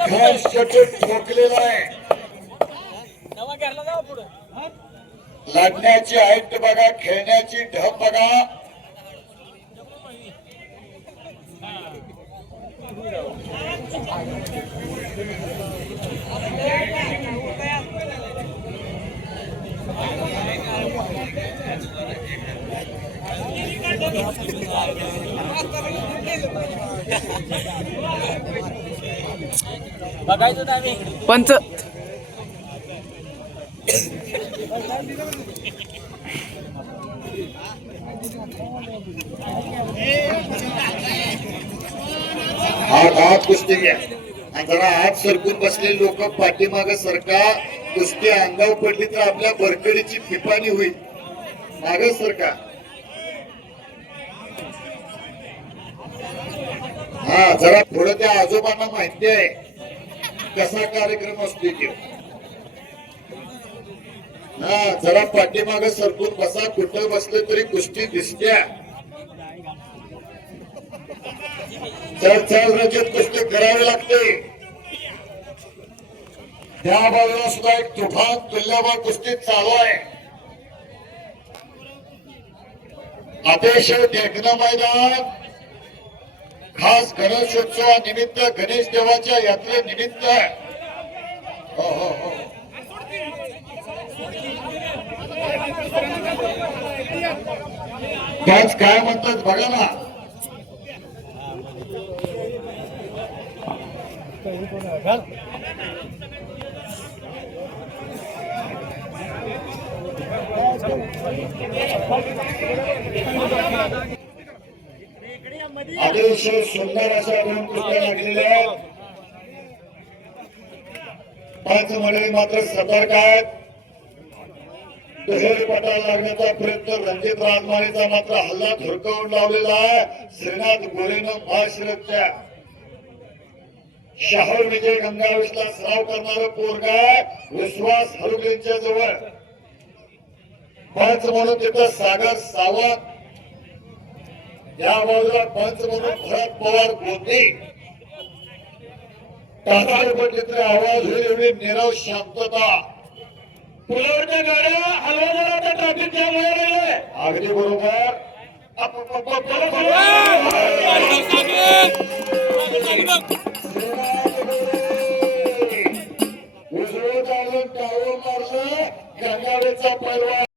खास शटक ठोकलेला आहे. लढण्याची ऐट बघा, खेळण्याची ढब बघा. पंच हात कुस्ती घ्या. जरा हात सरकून बसलेले लोक पाठीमाग सरका. कुस्ती अंगावर पडली तर आपल्या बरकडीची पिपाणी होईल. माग सरका. हा जरा थोडं त्या आजोबांना माहिती आहे कसा कार्यक्रम असतो तो. हा जरा पाठीमाग सरकून बसा. कुठं बसले तरी कुस्ती दिसत्या. चल चल रजत कुस्ती करावी लागते. त्या बाजूला सुद्धा एक तुफान तुल्यबळ कुस्ती चालू आहे. अतिशय देखणं मैदान. खास गणेशोत्सवानिमित्त, गणेश देवाच्या यात्रेनिमित्त. हो हो हो त्याच काय म्हणतात बघा ना. अतिशय सुंदर अशा दोन कुस्त्या लागलेल्या आहेत. पाच मंडळी मात्र सतर्क आहेत. दुहेरी पटाला लागण्याचा प्रयत्न रणजित राजमानेचा मात्र हल्ला धुरकवून लावलेला आहे. श्रीनाथ गोरेनं महाशिरतच्या शाहूर विजय गंगावेशला सराव करणारं पोरगा आहे. विश्वास हरुगेंच्या जवळ पंच म्हणून तिथं सागर सावंत. या बाजूला पंच म्हणून भरत पवार गोंदी. तासाला पडले तरी आवाज होईल एवढी नीरव शांतता. पुलावरच्या गाड्या हलवा जरा, ट्रॅफिक जाम व्हायला. अगदी बरोबर. श्रीनाथ